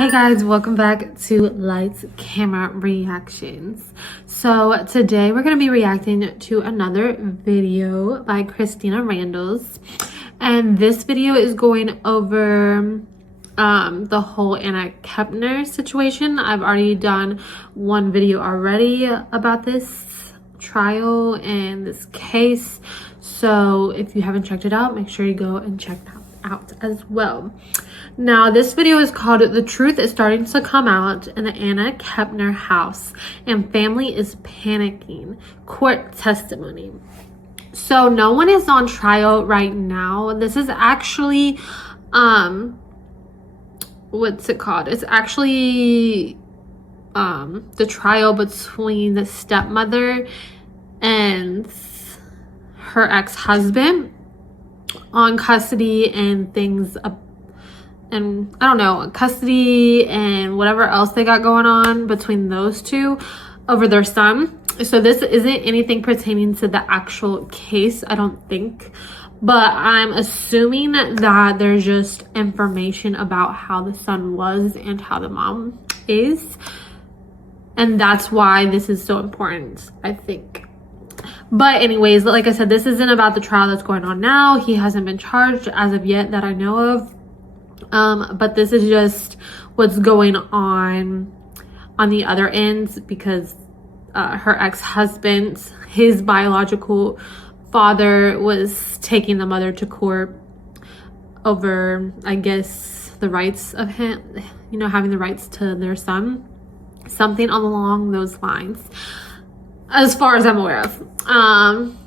Hey guys, welcome back to Lights Camera Reactions. So today we're going to be reacting to another video by Christina Randles, and this video is going over the whole Anna Kepner situation. I've already done one video already about this trial and this case, so if you haven't checked it out, make sure you go and check that out as well. Now, this video is called "The Truth is Starting to Come Out in the Anna Kepner House and Family is Panicking. Court Testimony." So no one is on trial right now. This is actually what's it called? It's actually the trial between the stepmother and her ex-husband on custody and things, and I don't know, custody and whatever else they got going on between those two over their son. So this isn't anything pertaining to the actual case, I don't think, but I'm assuming that there's just information about how the son was and how the mom is, and that's why this is so important, I think. But anyways, like I said, this isn't about the trial that's going on now. He hasn't been charged as of yet that I know of. But this is just what's going on the other end, because her ex-husband, his biological father, was taking the mother to court over, I guess, the rights of him, you know, having the rights to their son, something along those lines, as far as I'm aware of.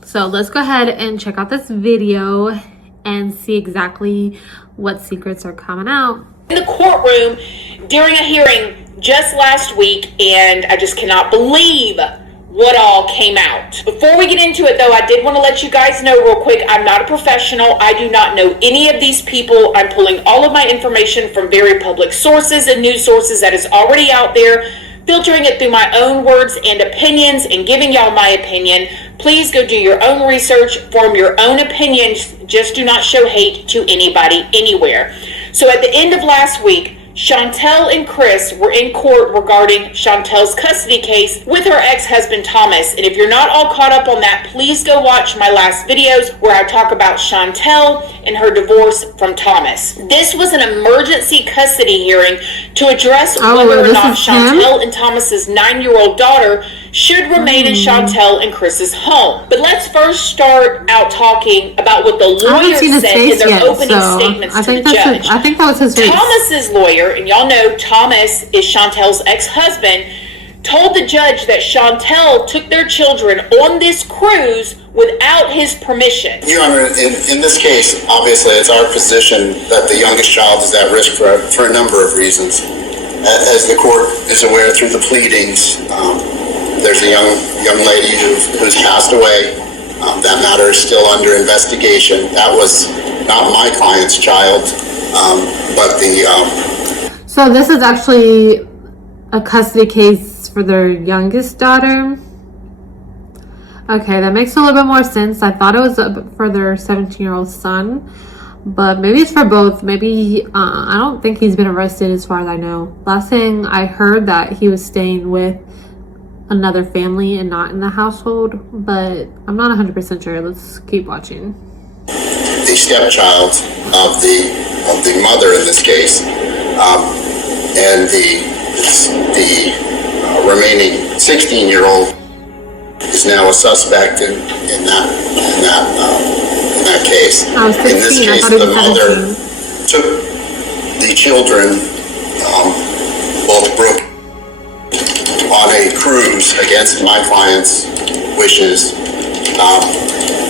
So let's go ahead and check out this video and see exactly what secrets are coming out. In the courtroom during a hearing just last week, and I just cannot believe what all came out. Before we get into it though, I did want to let you guys know real quick, I'm not a professional. I do not know any of these people. I'm pulling all of my information from very public sources and news sources that is already out there, filtering it through my own words and opinions and giving y'all my opinion. Please go do your own research, form your own opinions. Just do not show hate to anybody anywhere. So at the end of last week, Chantel and Chris were in court regarding Chantel's custody case with her ex-husband Thomas. And if you're not all caught up on that, please go watch my last videos where I talk about Chantel and her divorce from Thomas. This was an emergency custody hearing to address whether or not Chantel and Thomas's 9-year-old daughter should remain in Chantel and Chris's home. But let's first start out talking about what the lawyers said in their opening statements to the judge. I think that was his face. Thomas's lawyer, and y'all know Thomas is Chantel's ex-husband, told the judge that Chantel took their children on this cruise without his permission. Your Honor, in this case, obviously it's our position that the youngest child is at risk for a number of reasons. As the court is aware through the pleadings, there's a young lady who's passed away. That matter is still under investigation. That was not my client's child, but the... So this is actually a custody case for their youngest daughter. Okay, that makes a little bit more sense. I thought it was for their 17-year-old son, but maybe it's for both. Maybe, I don't think he's been arrested as far as I know. Last thing I heard that he was staying with another family and not in the household, but I'm not 100% sure. Let's keep watching. The stepchild of the mother in this case, and the remaining 16-year-old is now a suspect in that case. I was 16. In this case, the mother took the children, both broke, on a cruise against my client's wishes,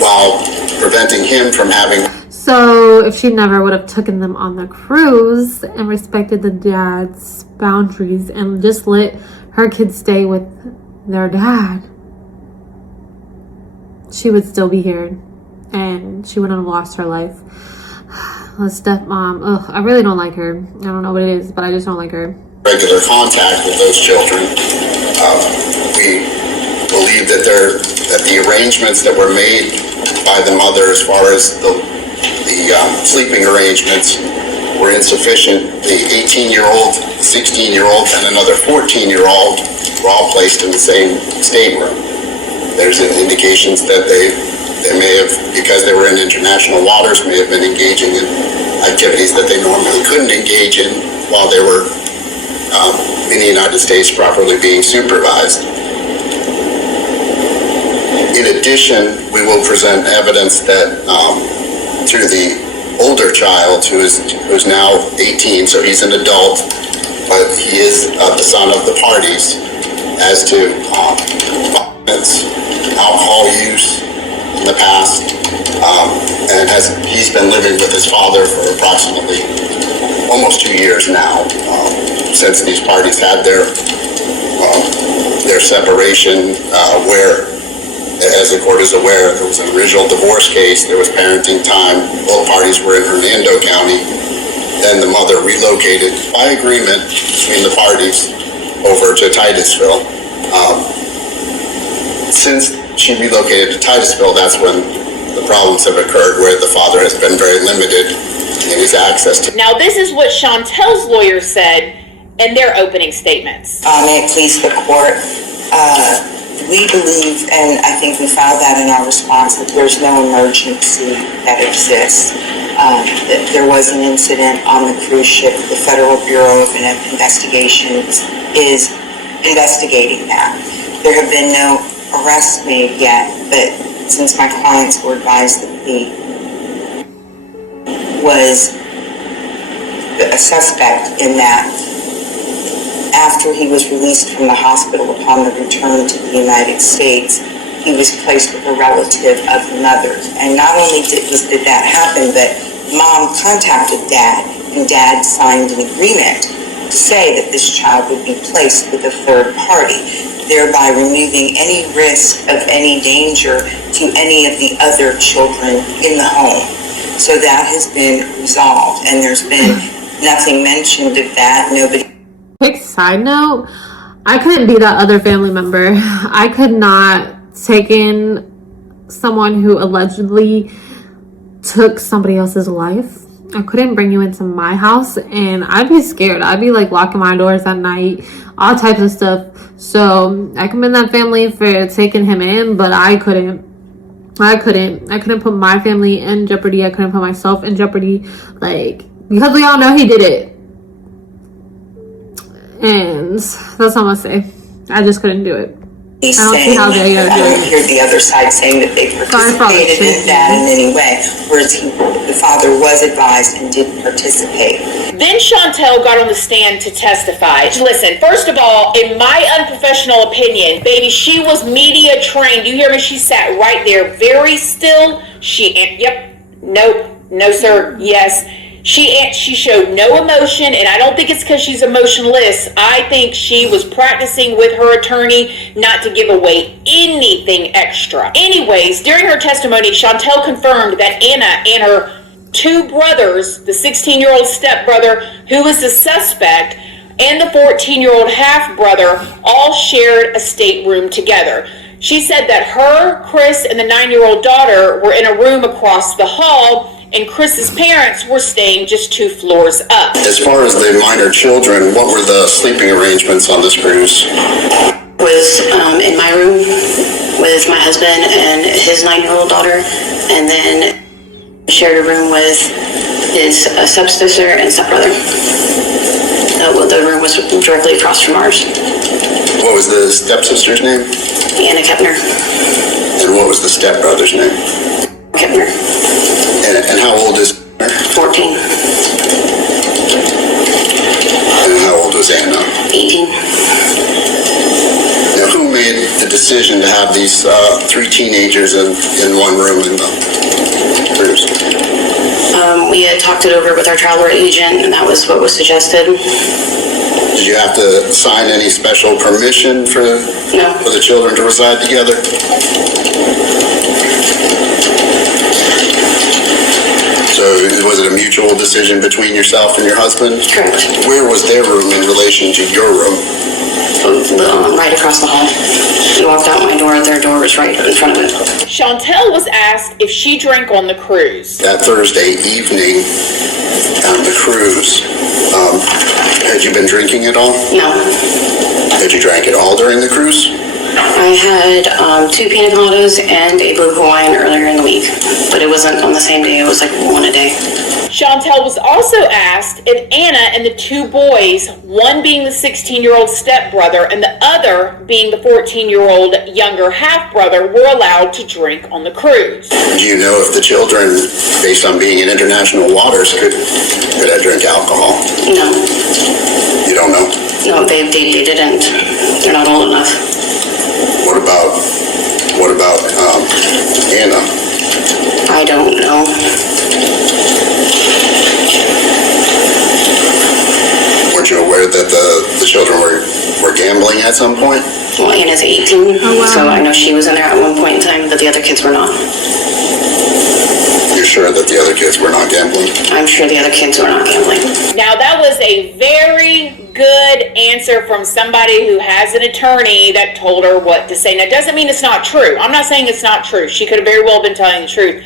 while preventing him from having... So if she never would have taken them on the cruise and respected the dad's boundaries and just let her kids stay with their dad, she would still be here and she wouldn't have lost her life. The stepmom, ugh, I really don't like her. I don't know what it is, but I just don't like her. Regular contact with those children. We believe that the arrangements that were made by the mother, as far as the sleeping arrangements, were insufficient. The 18-year-old, 16-year-old, and another 14-year-old were all placed in the same stateroom. There's indications that they may have, because they were in international waters, may have been engaging in activities that they normally couldn't engage in while they were in the United States properly being supervised. In addition, we will present evidence that through the older child who is now 18, so he's an adult, but he is the son of the parties, as to alcohol use in the past, and he's been living with his father for approximately almost 2 years now, since these parties had their separation, where, as the court is aware, there was an original divorce case, there was parenting time, both parties were in Hernando County, then the mother relocated by agreement between the parties over to Titusville. Since she relocated to Titusville, that's when the problems have occurred, where the father has been very limited in his access to. Now, this is what Chantel's lawyer said in their opening statements. May it please the court, we believe, and I think we filed that in our response, that there's no emergency that exists. That there was an incident on the cruise ship. The Federal Bureau of Investigation is investigating that. There have been no arrests made yet, but since my clients were advised that he was a suspect in that, after he was released from the hospital upon the return to the United States, he was placed with a relative of the mother. And not only did that happen, but mom contacted dad, and dad signed an agreement to say that this child would be placed with a third party, thereby removing any risk of any danger to any of the other children in the home. So that has been resolved, and there's been nothing mentioned of that. Nobody. Quick side note, I couldn't be that other family member. I could not take in someone who allegedly took somebody else's life. I couldn't bring you into my house, and I'd be scared. I'd be like locking my doors at night, all types of stuff. So I commend that family for taking him in, but I couldn't put my family in jeopardy. I couldn't put myself in jeopardy, like, because we all know he did it. And that's all I'm gonna say. I just couldn't do it. He's I don't saying, see how they are I don't doing. hear the other side saying that they participated in that in any way, whereas the father was advised and didn't participate. Then Chantel got on the stand to testify. Listen, first of all, in my unprofessional opinion, baby, she was media trained. You hear me? She sat right there very still. Yep, nope, no sir, yes. She showed no emotion, and I don't think it's because she's emotionless. I think she was practicing with her attorney not to give away anything extra. Anyways, during her testimony, Chantel confirmed that Anna and her two brothers, the 16-year-old stepbrother who was the suspect, and the 14-year-old half-brother all shared a stateroom together. She said that her, Chris, and the 9-year-old daughter were in a room across the hall, and Chris's parents were staying just 2 floors up. As far as the minor children, what were the sleeping arrangements on this cruise? Was in my room with my husband and his 9-year-old daughter, and then shared a room with his stepsister and stepbrother. The room was directly across from ours. What was the stepsister's name? Anna Kepner. And what was the stepbrother's name? Kepner. And how old is Kepner? 14. And how old was Anna? 18. Now, who made the decision to have these 3 teenagers in one room in the cruise? We had talked it over with our traveler agent, and that was what was suggested. Did you have to sign any special permission for the children to reside together? So was it a mutual decision? decision between yourself and your husband? Correct. Where was their room in relation to your room? Right across the hall. You walked out my door, their door was right in front of it. Chantel was asked if she drank on the cruise. That Thursday evening on the cruise, had you been drinking at all? No. Had you drank at all during the cruise? I had 2 pina coladas and a blue Hawaiian earlier in the week, but it wasn't on the same day. It was like one a day. Chantel was also asked if Anna and the 2 boys, one being the 16-year-old stepbrother and the other being the 14-year-old younger half-brother, were allowed to drink on the cruise. Do you know if the children, based on being in international waters, could drink alcohol? No. You don't know? No, they didn't. They're not old enough. What about Anna? I don't know. Weren't you aware that the children were gambling at some point? Well, Anna's 18, so I know she was in there at one point in time, but the other kids were not. You're sure that the other kids were not gambling? I'm sure the other kids were not gambling. Now, that was a very good answer from somebody who has an attorney that told her what to say. Now, it doesn't mean it's not true. I'm not saying it's not true. She could have very well been telling the truth.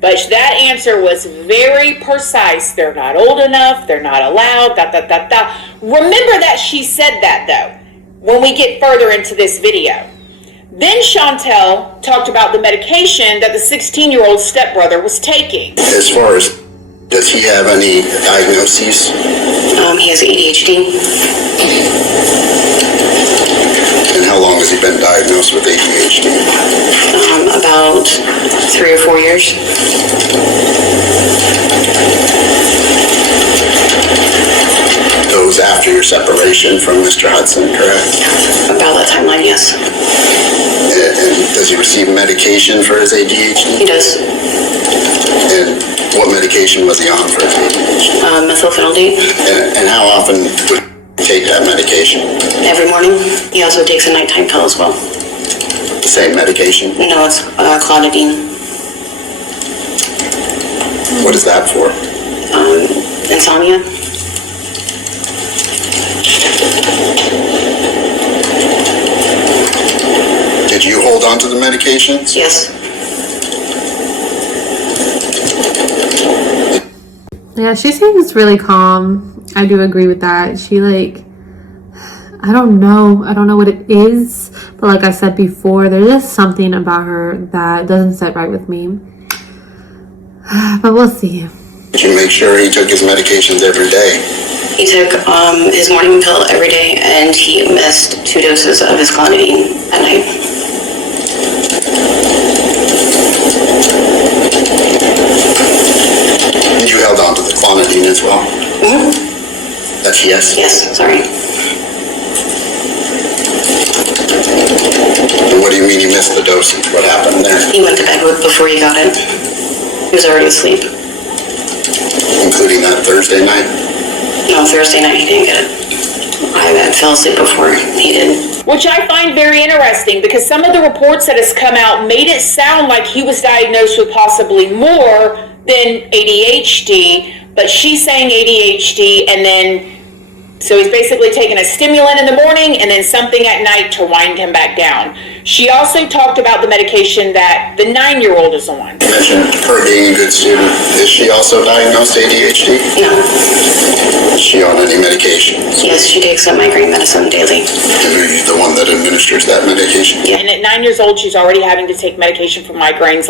But that answer was very precise. They're not old enough. They're not allowed. Remember that she said that, though, when we get further into this video. Then Chantel talked about the medication that the 16-year-old stepbrother was taking. As far as, does he have any diagnoses? He has ADHD. And how long has he been diagnosed with ADHD? About 3 or 4 years. Those after your separation from Mr. Hudson, correct? About that timeline, yes. And does he receive medication for his ADHD? He does. And what medication was he on for his ADHD? Methylphenidate. And how often would he take that medication? Every morning. He also takes a nighttime pill as well. The same medication? No, it's clonidine. What is that for? Insomnia. Did you hold on to the medications? Yes. Yeah, she seems really calm. I do agree with that. She I don't know what it is, but like I said before, there's just something about her that doesn't sit right with me. But we'll see. Did you make sure he took his medications every day? He took his morning pill every day, and he missed 2 doses of his clonidine at night. You held on to the clonidine as well? Mm-hmm. That's yes? Yes, sorry. And what do you mean you missed the dosage? What happened there? He went to bed before he got it. He was already asleep. Including that Thursday night? No, Thursday night he didn't get it. I fell asleep before he did. Which I find very interesting, because some of the reports that has come out made it sound like he was diagnosed with possibly more than ADHD, but she's saying ADHD, and then so he's basically taking a stimulant in the morning and then something at night to wind him back down. She also talked about the medication that the 9-year-old is on. You mentioned her being a good student. Is she also diagnosed ADHD? No. Is she on any medication? Yes, she takes a migraine medicine daily. And are you the one that administers that medication? Yeah. And at 9 years old, she's already having to take medication for migraines.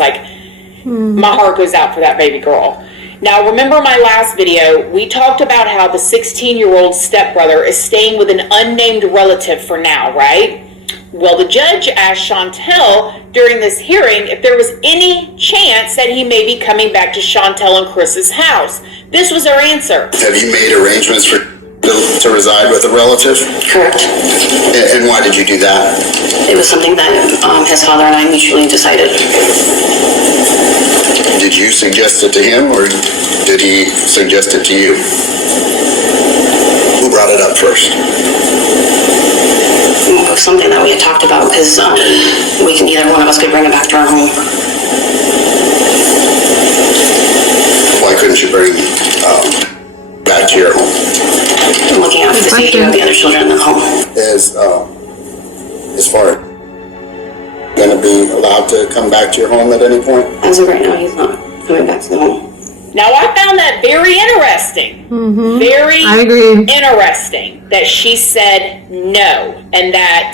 My heart goes out for that baby girl. Now, remember my last video, we talked about how the 16-year-old stepbrother is staying with an unnamed relative for now, right? Well, the judge asked Chantel during this hearing if there was any chance that he may be coming back to Chantel and Chris's house. This was her answer. Have you made arrangements to reside with a relative? Correct. And why did you do that? It was something that his father and I mutually decided. Did you suggest it to him, or did he suggest it to you? Who brought it up first? It was something that we had talked about, because either one of us could bring it back to our home. Why couldn't you bring come back to your home at any point? As of right now, he's not coming back to the home. Now, I found that very interesting. Very I agree. interesting that she said no, and that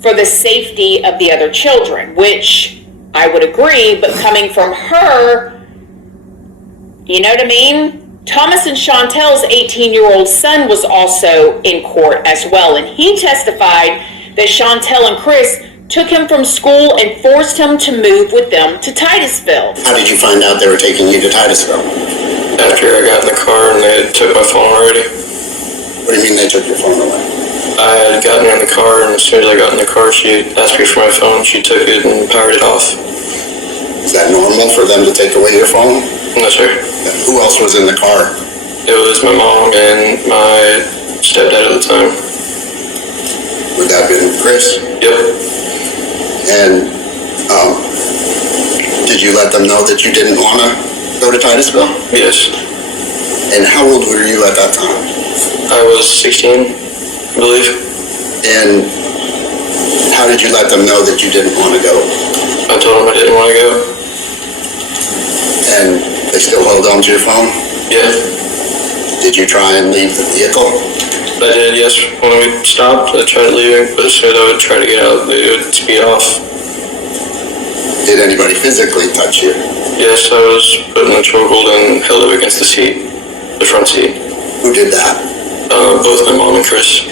for the safety of the other children, which I would agree, but coming from her, you know what I mean? Thomas and Chantel's 18-year-old son was also in court as well, and he testified that Chantel and Chris took him from school and forced him to move with them to Titusville. How did you find out they were taking you to Titusville? After I got in the car and they took my phone already. What do you mean they took your phone away? I had gotten in the car, and as soon as I got in the car, she asked me for my phone. She took it and powered it off. Is that normal for them to take away your phone? No, sir. Who else was in the car? It was my mom and my stepdad at the time. Would that have been Chris? Yep. And did you let them know that you didn't want to go to Titusville? Yes. And how old were you at that time? I was 16, I believe. And how did you let them know that you didn't want to go? I told them I didn't want to go. And they still held on to your phone? Yeah. Did you try and leave the vehicle? I did, yes. When we stopped, I tried leaving, but as soon as I would try to get out, they would speed off. Did anybody physically touch you? Yes, I was put in a chokehold and held up against the seat, the front seat. Who did that? Both my mom and Chris.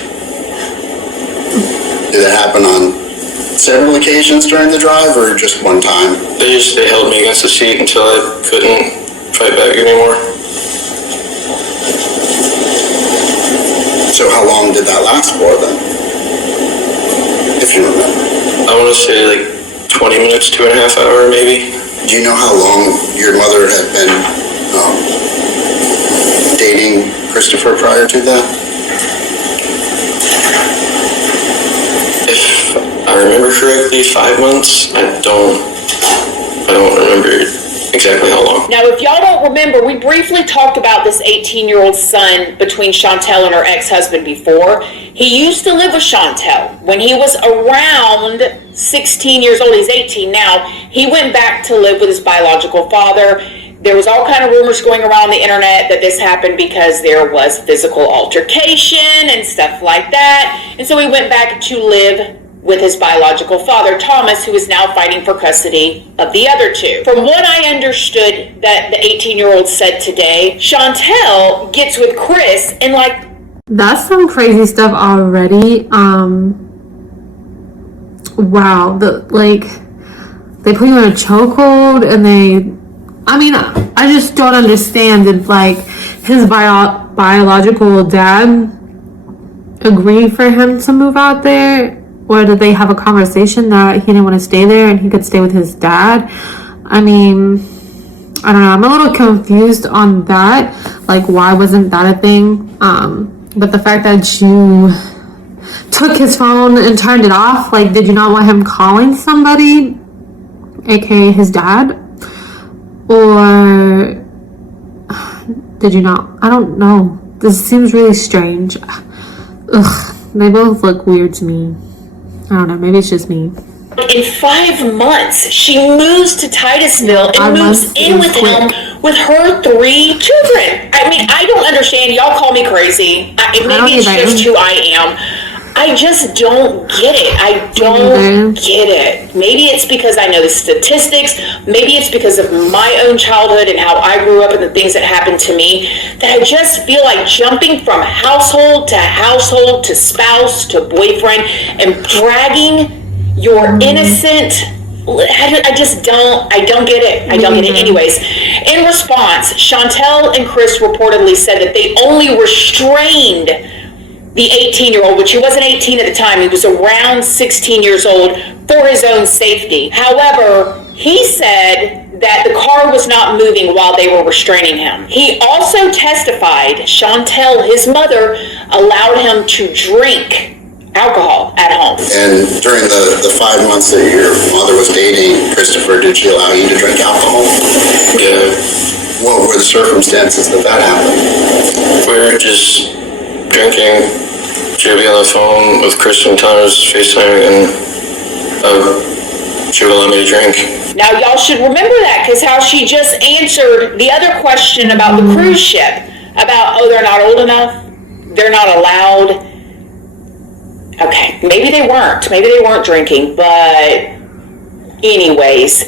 Did it happen on several occasions during the drive or just one time? They held me against the seat until I couldn't fight back anymore. So how long did that last for then? If you remember. I want to say like 20 minutes, 2.5 hours maybe. Do you know how long your mother had been dating Christopher prior to that? If I remember correctly, 5 months. I don't remember exactly how long. Now, if y'all don't remember, we briefly talked about this 18-year-old son between Chantel and her ex-husband before. He used to live with Chantel. When he was around 16 years old, he's 18 now, he went back to live with his biological father. There was all kind of rumors going around the internet that this happened because there was physical altercation and stuff like that. And so he went back to live with his biological father, Thomas, who is now fighting for custody of the other two. From what I understood that the 18-year-old said today, Chantel gets with Chris and that's some crazy stuff already. Wow, they put you in a chokehold and I just don't understand. Did his biological dad agree for him to move out there? Or did they have a conversation that he didn't want to stay there and he could stay with his dad? I don't know. I'm a little confused on that. Why wasn't that a thing? But the fact that you took his phone and turned it off, did you not want him calling somebody, aka his dad? Or did you not? I don't know. This seems really strange. Ugh, they both look weird to me. I don't know, maybe it's just me. in 5 months, she moves to Titusville and moves in with him with her 3 children. I mean, I don't understand. Y'all call me crazy. Maybe it's just who I am. I just don't get it. I don't get it. Maybe it's because I know the statistics. Maybe it's because of my own childhood and how I grew up and the things that happened to me, that I just feel like jumping from household to spouse to boyfriend and dragging your innocent, I don't get it. I don't get it. Anyways, in response, Chantel and Chris reportedly said that they only restrained the 18-year-old, which he wasn't 18 at the time, he was around 16 years old, for his own safety. However, he said that the car was not moving while they were restraining him. He also testified Chantel, his mother, allowed him to drink alcohol at home. And during the 5 months that your mother was dating Christopher, did she allow you to drink alcohol? Yeah. What were the circumstances that happened? We were just drinking. She would be on the phone with Chris sometimes, FaceTiming, and she She would let me drink. Now, y'all should remember that, because how she just answered the other question about the cruise ship, about, oh, they're not old enough, they're not allowed. Okay, maybe they weren't drinking, but anyways,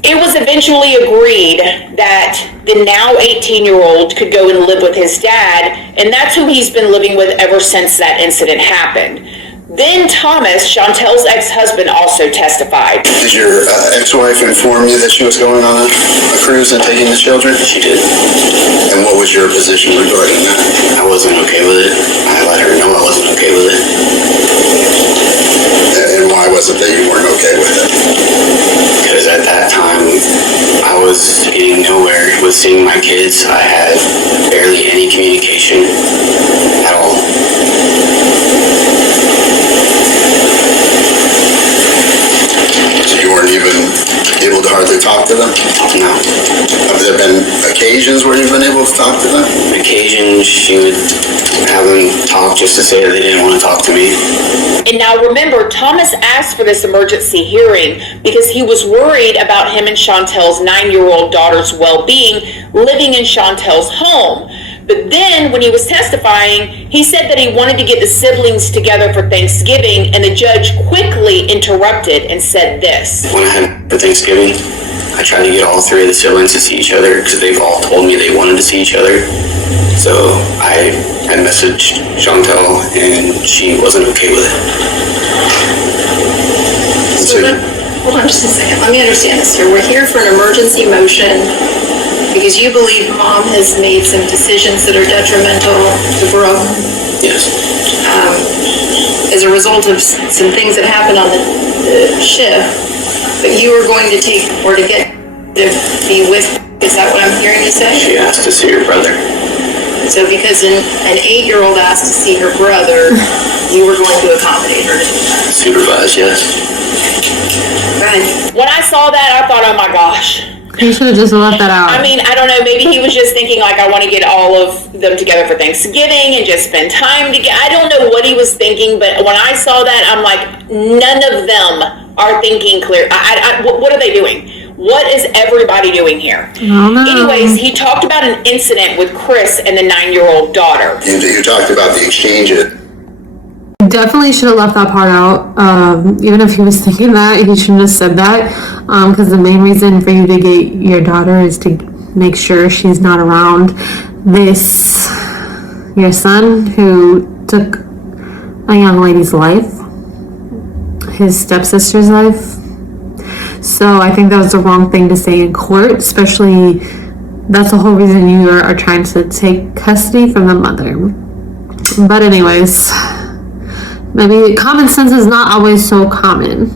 it was eventually agreed that the now 18-year-old could go and live with his dad, and that's who he's been living with ever since that incident happened. Then Thomas, Chantel's ex-husband, also testified. Did your ex-wife inform you that she was going on a cruise and taking the children? She did. And what was your position regarding that? I wasn't okay with it. I let her know I wasn't okay with it. And why was it that you weren't okay with it? Because at that time, I was getting nowhere with seeing my kids. I had barely any communication at all. So you weren't even able to hardly talk to them? No. Have there been occasions where you've been able to talk to them? Occasions, she would have them talk just to say that they didn't want to talk to me. And now remember, Thomas asked for this emergency hearing because he was worried about him and Chantel's 9-year-old daughter's well-being living in Chantel's home. But then when he was testifying, he said that he wanted to get the siblings together for Thanksgiving, and the judge quickly interrupted and said this. When I had for Thanksgiving, I tried to get all 3 of the siblings to see each other because they've all told me they wanted to see each other. So I had messaged Chantel, and she wasn't okay with it. So hold on just a second. Let me understand this here. We're here for an emergency motion because you believe Mom has made some decisions that are detrimental to Brooke. Yes. As a result of some things that happened on the ship, but you were going to take or to get to be with. Is that what I'm hearing you say? She asked to see her brother. So because an 8-year-old asked to see her brother, you were going to accommodate her. Supervised, yes. Go ahead. When I saw that, I thought, oh my gosh. You should have just left that out. I mean, I don't know, maybe he was just thinking like, I want to get all of them together for Thanksgiving and just spend time together. I don't know what he was thinking, but when I saw that, I'm like, none of them are thinking clear. What are they doing? What is everybody doing here? Anyways, he talked about an incident with Chris and the 9-year-old daughter. You talked about the exchange. Definitely should have left that part out. Even if he was thinking that, he shouldn't have said that. Because the main reason for you to get your daughter is to make sure she's not around your son who took a young lady's life, his stepsister's life. So I think that was the wrong thing to say in court, especially that's the whole reason you are trying to take custody from the mother. But anyways, maybe common sense is not always so common.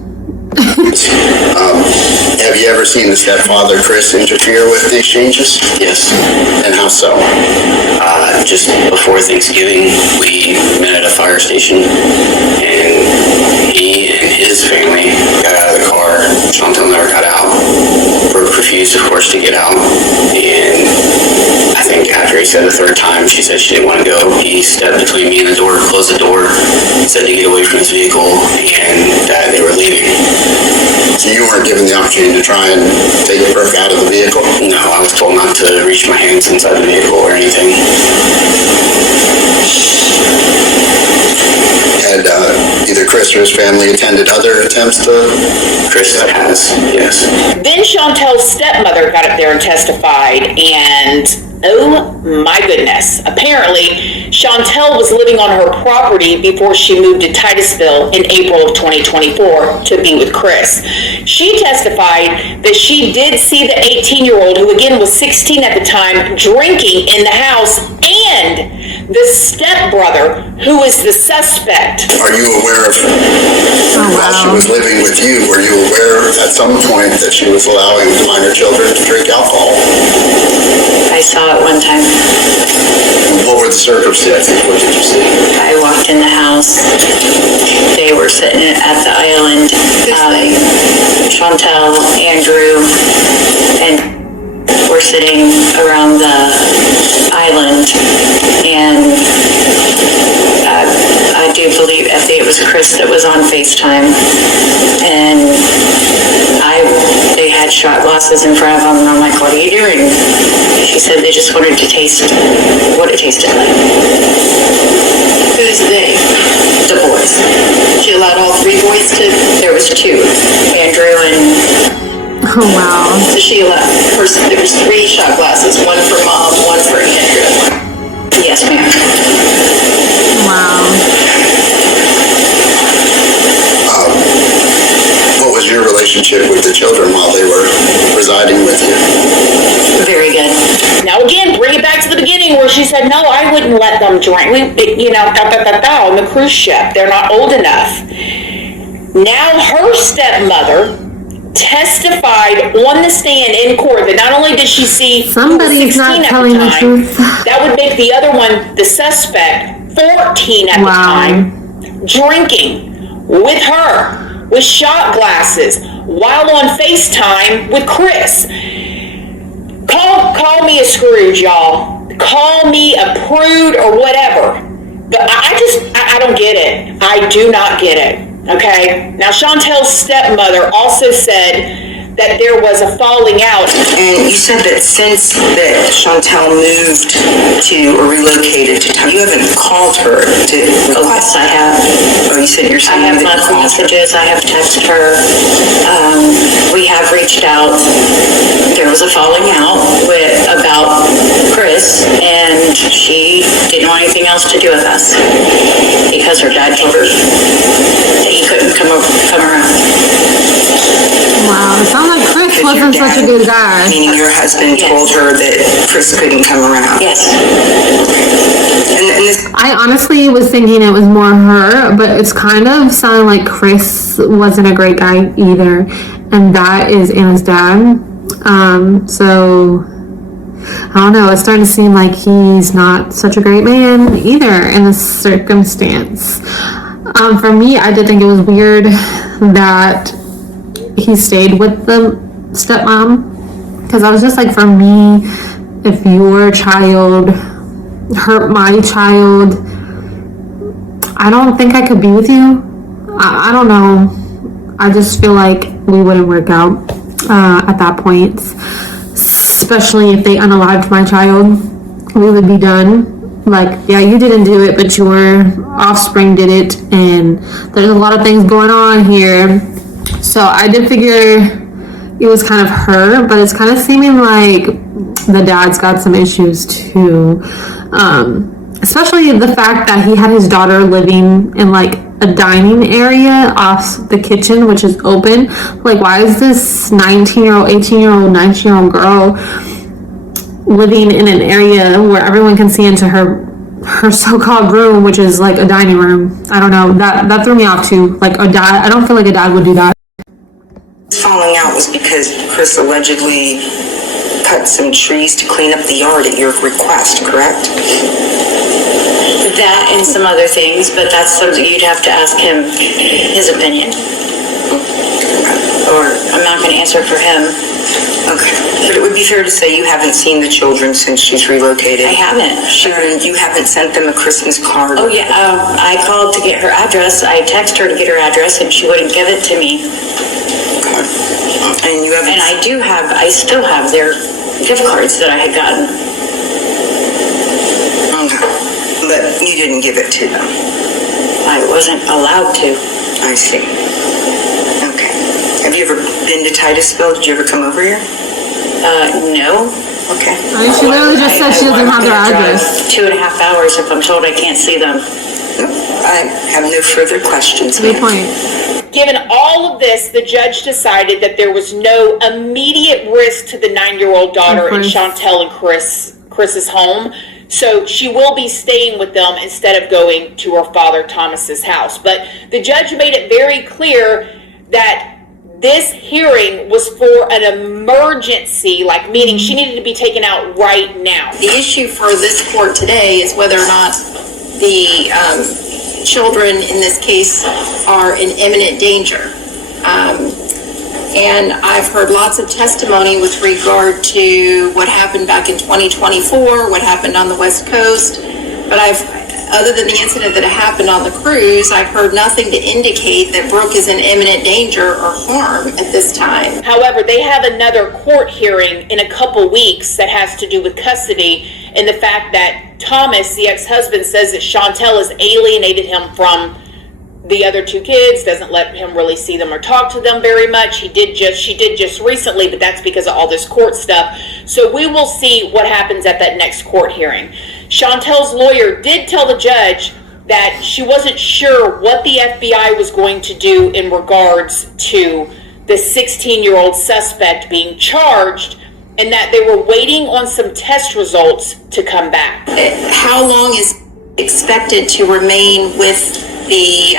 Have you ever seen the stepfather, Chris, interfere with the exchanges? Yes. And how so? Just before Thanksgiving, we met at a fire station, and he and his family got out of the car. Chantel never got out. Brooke refused, of course, to get out, and I think after he said the 3rd time, she said she didn't want to go. He stepped between me and the door, closed the door, said to get away from his vehicle, and that they were leaving. So you weren't given the opportunity to try and take Brooke out of the vehicle? No, I was told not to reach my hands inside the vehicle or anything. Had either Chris or his family attended other attempts to? Chris has, yes. Then Chantel's stepmother got up there and testified, and oh my goodness. Apparently, Chantel was living on her property before she moved to Titusville in April of 2024 to be with Chris. She testified that she did see the 18-year-old, who again was 16 at the time, drinking in the house, and the stepbrother, who is the suspect. Are you aware of, while she was living with you, were you aware at some point that she was allowing minor children to drink alcohol? I saw it one time. What were the circumstances? What did you see? I walked in the house. They were sitting at the island. Chantel, Andrew, and we're sitting around the island, and I do believe it was was Chris that was on FaceTime, and they had shot glasses in front of them, and I'm like, what are you doing? She said they just wanted to taste what it tasted like. Who's they? The boys. She allowed all three boys to, There was two, Andrew and... Oh, wow. so she allowed, there was 3 shot glasses, one for Mom, one for Andrew. Yes, ma'am. Wow. What was your relationship with the children while they were residing with you? Very good. Now again, bring it back to the beginning where she said, no, I wouldn't let them drink. On the cruise ship. They're not old enough. Now her stepmother testified on the stand in court that not only did she see Somebody's not telling the truth. that would make the other one, the suspect, 14 at the time, drinking with her, with shot glasses, while on FaceTime with Chris. Call me a Scrooge, y'all. Call me a prude or whatever. But I don't get it. I do not get it. Okay? Now, Chantel's stepmother also said that there was a falling out. And you said that since that Chantel moved to or relocated to town, you haven't called her to request. Yes, I have. Oh, you said you're saying I have that you left called her. messages. I have texted her. We have reached out. There was a falling out about Chris, and she didn't want anything else to do with us because her dad told her that he couldn't come around. Wow. It sounds like Chris Because your wasn't such a dad, good guy. meaning your husband, Yes. told her that Chris couldn't come around. Yes. And this, I honestly was thinking it was more her, but it's kind of sounding like Chris wasn't a great guy either. And that is Anna's dad. So I don't know, it's starting to seem like he's not such a great man either in this circumstance. For me, I did think it was weird that he stayed with the stepmom, because I was just like, for me, if your child hurt my child, I don't think I could be with you. I don't know. I just feel like we wouldn't work out at that point, especially if they unalived my child. We would be done. Like, yeah, you didn't do it, but your offspring did it, and there's a lot of things going on here. So I did figure it was kind of her, but it's kind of seeming like the dad's got some issues too. Especially the fact that he had his daughter living in like a dining area off the kitchen, which is open. Like, why is this 19-year-old, 18-year-old, 19-year-old girl living in an area where everyone can see into her so-called room, which is like a dining room? I don't know. That threw me off too. Like, a dad, I don't feel like a dad would do that. falling out was because Chris allegedly cut some trees to clean up the yard at your request, correct? That and some other things, but that's something you'd have to ask him his opinion. Or I'm not going to answer for him. Okay. But it would be fair to say you haven't seen the children since she's relocated. I haven't. And you haven't sent them a Christmas card. Oh yeah, I called to get her address. I texted her to get her address, and she wouldn't give it to me. Okay. And you haven't. And I still have their gift cards that I had gotten. Okay. But you didn't give it to them. I wasn't allowed to. I see. Okay. Have you ever been to Titusville? Did you ever come over here? No. Okay. I mean, she literally just said she doesn't have their I'm gonna address. drive 2.5 hours if I'm told I can't see them. Nope. I have no further questions. Good ma'am. point. Given all of this, the judge decided that there was no immediate risk to the 9-year-old daughter in Chantel and Chris's home. So she will be staying with them instead of going to her father Thomas's house. But the judge made it very clear that this hearing was for an emergency, like meaning she needed to be taken out right now. The issue for this court today is whether or not the children in this case are in imminent danger. And I've heard lots of testimony with regard to what happened back in 2024, what happened on the West Coast, but other than the incident that happened on the cruise, I've heard nothing to indicate that Brooke is in imminent danger or harm at this time. However, they have another court hearing in a couple weeks that has to do with custody and the fact that Thomas, the ex-husband, says that Chantel has alienated him from the other two kids, doesn't let him really see them or talk to them very much. She did just recently, but that's because of all this court stuff. So we will see what happens at that next court hearing. Chantel's lawyer did tell the judge that she wasn't sure what the FBI was going to do in regards to the 16-year-old suspect being charged, and that they were waiting on some test results to come back. How long is expected to remain with the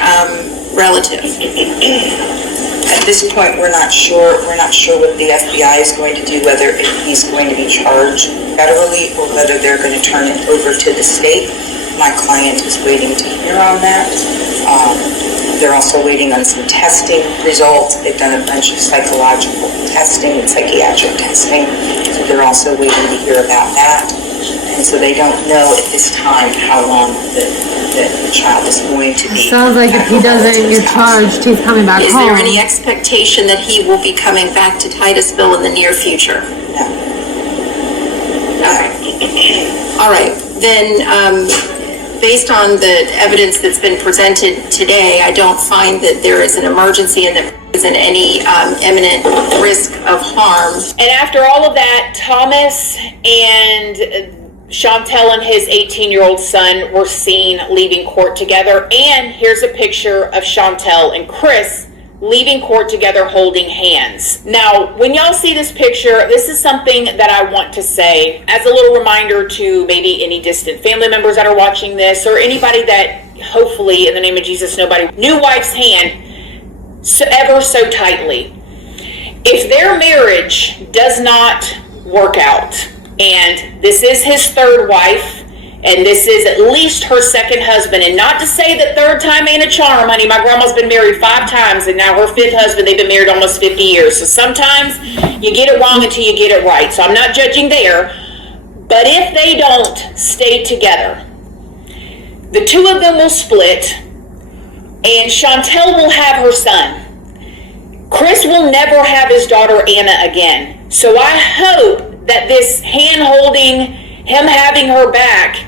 relative? At this point, we're not sure. We're not sure what the FBI is going to do, whether he's going to be charged federally or whether they're going to turn it over to the state. My client is waiting to hear on that. They're also waiting on some testing results. They've done a bunch of psychological testing and psychiatric testing, so they're also waiting to hear about that. And so they don't know at this time how long the child is going to be. Sounds like if he doesn't get charged, he's coming back Is home. there any expectation that he will be coming back to Titusville in the near future? No. All right, then based on the evidence that's been presented today, I don't find that there is an emergency and that there isn't any imminent risk of harm. And after all of that, Thomas and Chantel and his 18-year-old son were seen leaving court together. And here's a picture of Chantel and Chris leaving court together holding hands. Now, when y'all see this picture, this is something that I want to say as a little reminder to maybe any distant family members that are watching this, or anybody that hopefully, in the name of Jesus, nobody, new wife's hand ever so tightly. If their marriage does not work out, and this is his third wife, and this is at least her second husband, and not to say that third time ain't a charm, honey. My grandma's been married 5 times, and now her 5th husband, they've been married almost 50 years. So sometimes you get it wrong until you get it right. So I'm not judging there. But if they don't stay together, the two of them will split, and Chantel will have her son. Chris will never have his daughter Anna again. So I hope that this hand-holding, him having her back,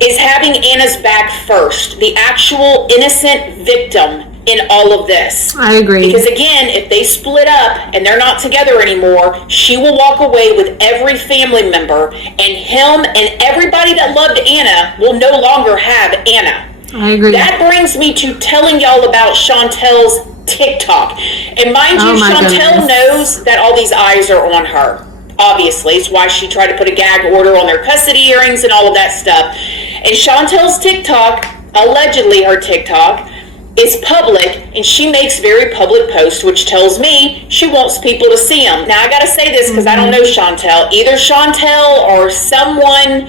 is having Anna's back first, the actual innocent victim in all of this. I agree. Because again, if they split up and they're not together anymore, she will walk away with every family member, and him and everybody that loved Anna will no longer have Anna. I agree. That brings me to telling y'all about Chantel's TikTok. And mind you, Chantel knows that all these eyes are on her. Obviously, it's why she tried to put a gag order on their custody hearings and all of that stuff. And Chantel's TikTok, allegedly her TikTok, is public, and she makes very public posts, which tells me she wants people to see them. Now, I gotta say this because I don't know Chantel. Either Chantel or someone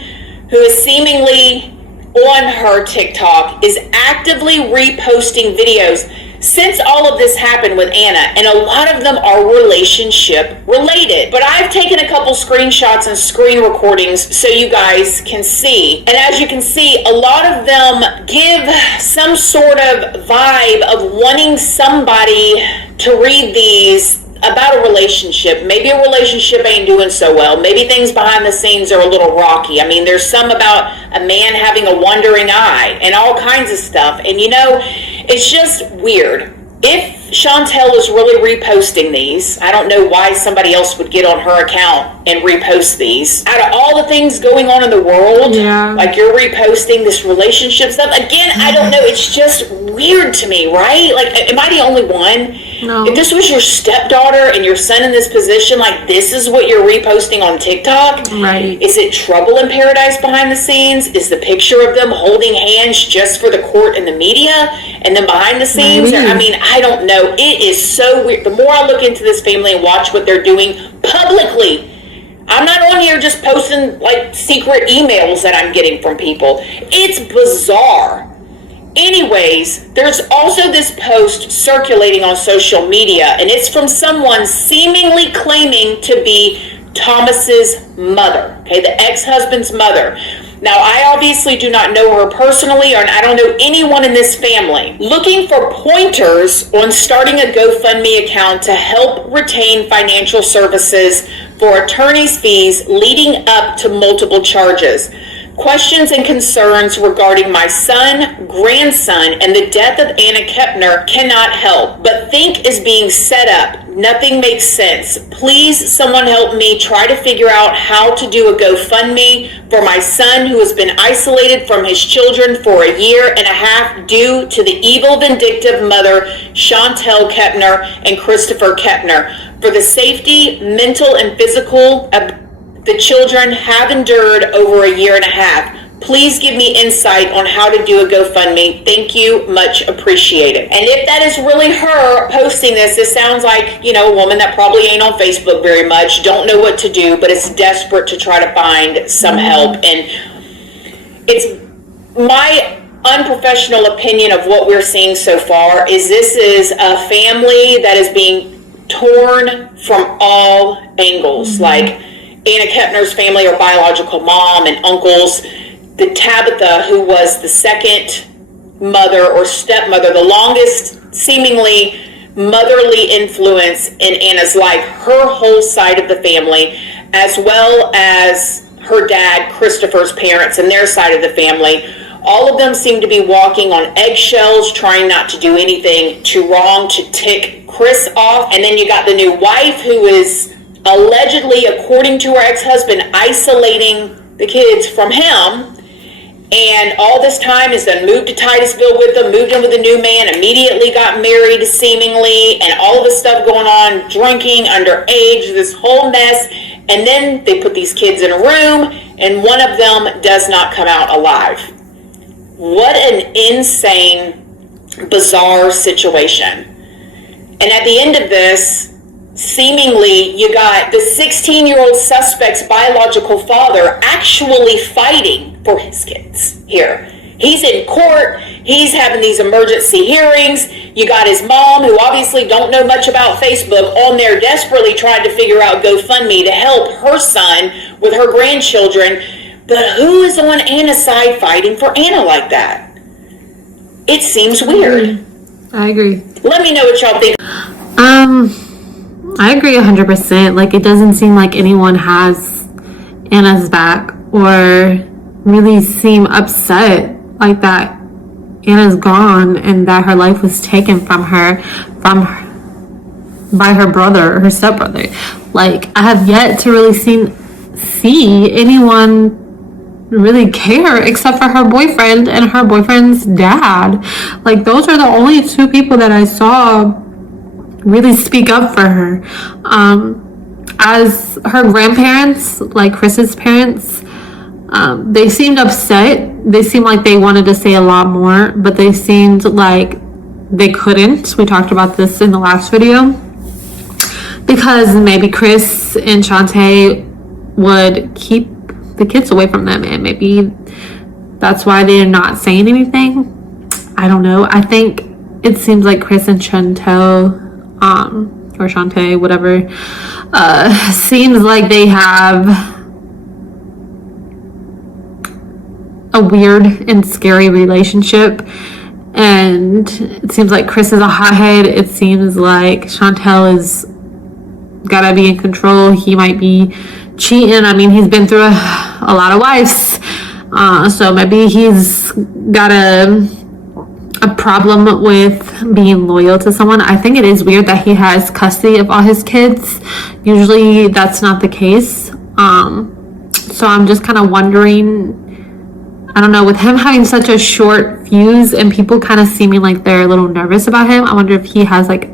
who is seemingly on her TikTok is actively reposting videos since all of this happened with Anna, and a lot of them are relationship related. But I've taken a couple screenshots and screen recordings so you guys can see. And as you can see, a lot of them give some sort of vibe of wanting somebody to read these about a relationship. Maybe a relationship ain't doing so well. Maybe things behind the scenes are a little rocky. I mean, there's some about a man having a wandering eye and all kinds of stuff. And you know, it's just weird. If Chantel is really reposting these, I don't know why somebody else would get on her account and repost these. Out of all the things going on in the world, like you're reposting this relationship stuff. Again, I don't know. It's just weird to me, right? Like, am I the only one? No. If this was your stepdaughter and your son in this position, like, this is what you're reposting on TikTok? Right. Is it trouble in paradise behind the scenes? Is the picture of them holding hands just for the court and the media? And then behind the scenes? Maybe. I mean, I don't know. It is so weird. The more I look into this family and watch what they're doing publicly, I'm not on here just posting, like, secret emails that I'm getting from people. It's bizarre. Anyways, there's also this post circulating on social media, and it's from someone seemingly claiming to be Thomas's mother, okay, the ex-husband's mother. Now, I obviously do not know her personally, and I don't know anyone in this family. Looking for pointers on starting a GoFundMe account to help retain financial services for attorney's fees leading up to multiple charges. Questions and concerns regarding my son, grandson, and the death of Anna Kepner cannot help, but think is being set up. Nothing makes sense. Please, someone help me try to figure out how to do a GoFundMe for my son who has been isolated from his children for a year and a half due to the evil, vindictive mother, Chantel Kepner and Christopher Kepner, for the safety, mental, and physical the children have endured over a year and a half. Please give me insight on how to do a GoFundMe. Thank you. Much appreciated. And if that is really her posting this, this sounds like, a woman that probably ain't on Facebook very much, don't know what to do, but is desperate to try to find some help. And it's my unprofessional opinion of what we're seeing so far is this is a family that is being torn from all angles. Like Anna Kepner's family, her biological mom and uncles, the Tabitha, who was the second mother or stepmother, the longest seemingly motherly influence in Anna's life, her whole side of the family, as well as her dad, Christopher's parents, and their side of the family. All of them seem to be walking on eggshells, trying not to do anything too wrong to tick Chris off. And then you got the new wife who is allegedly, according to her ex-husband, isolating the kids from him, and all this time has done moved to Titusville with them, moved in with a new man, immediately got married seemingly, and all of this stuff going on, drinking, underage, this whole mess. And then they put these kids in a room and one of them does not come out alive. What an insane, bizarre situation. And at the end of this, seemingly you got the 16-year-old suspect's biological father actually fighting for his kids here. He's in court. He's having these emergency hearings. You got his mom, who obviously don't know much about Facebook, on there desperately trying to figure out GoFundMe to help her son with her grandchildren. But who is on Anna's side fighting for Anna like that? It seems weird. I agree. Let me know what y'all think. I agree 100%. Like, it doesn't seem like anyone has Anna's back or really seem upset like that Anna's gone and that her life was taken from her by her brother or her stepbrother. Like, I have yet to really see anyone really care except for her boyfriend and her boyfriend's dad. Like, those are the only two people that I saw really speak up for her. As her grandparents, like Chris's parents, they seemed upset. They seemed like they wanted to say a lot more, but they seemed like they couldn't. We talked about this in the last video, because maybe Chris and Shantae would keep the kids away from them, and maybe that's why they're not saying anything. I don't know. I think it seems like Chris and Chantel, or Shantae, whatever, seems like they have a weird and scary relationship, and it seems like Chris is a hothead. It seems like Chantel is gotta be in control. He might be cheating. I mean, he's been through a lot of wives, so maybe he's got a problem with being loyal to someone. I think it is weird that he has custody of all his kids. Usually that's not the case. So I'm just kind of wondering, I don't know, with him having such a short fuse and people kind of seeming like they're a little nervous about him, I wonder if he has like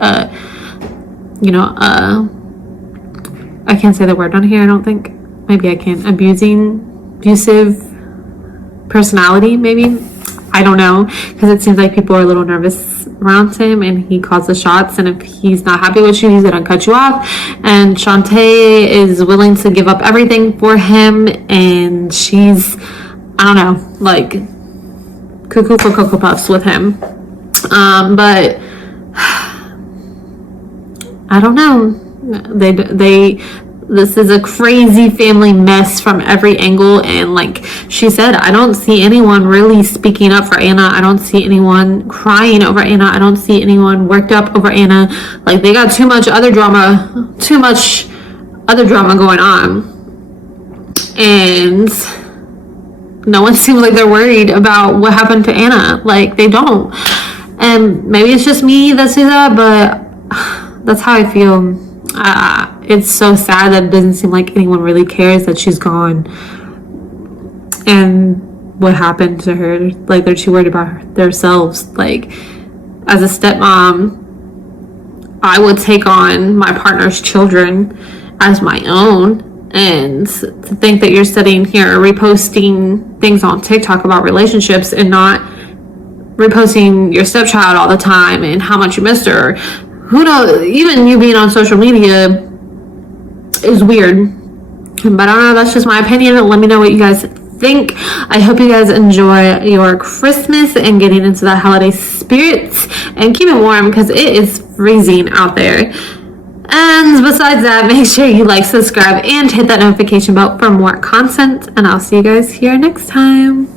I can't say the word on here, I don't think. Maybe I can. Abusive personality, maybe. I don't know, because it seems like people are a little nervous around him and he calls the shots, and if he's not happy with you, he's gonna cut you off. And Shantae is willing to give up everything for him, and she's, I don't know, like cuckoo for Cocoa Puffs with him. But I don't know. This is a crazy family mess from every angle. And like she said, I don't see anyone really speaking up for Anna. I don't see anyone crying over Anna. I don't see anyone worked up over Anna. Like, they got too much other drama going on. And no one seems like they're worried about what happened to Anna. Like, they don't. And maybe it's just me that sees that, but that's how I feel. It's so sad that it doesn't seem like anyone really cares that she's gone and what happened to her. Like, they're too worried about themselves. Like, as a stepmom, I would take on my partner's children as my own. And to think that you're sitting here reposting things on TikTok about relationships and not reposting your stepchild all the time and how much you missed her. Who knows? Even you being on social media is weird. But I don't know, that's just my opinion. Let me know what you guys think. I hope you guys enjoy your Christmas and getting into the holiday spirits, and keep it warm because it is freezing out there. And besides that, make sure you like, subscribe, and hit that notification bell for more content. And I'll see you guys here next time.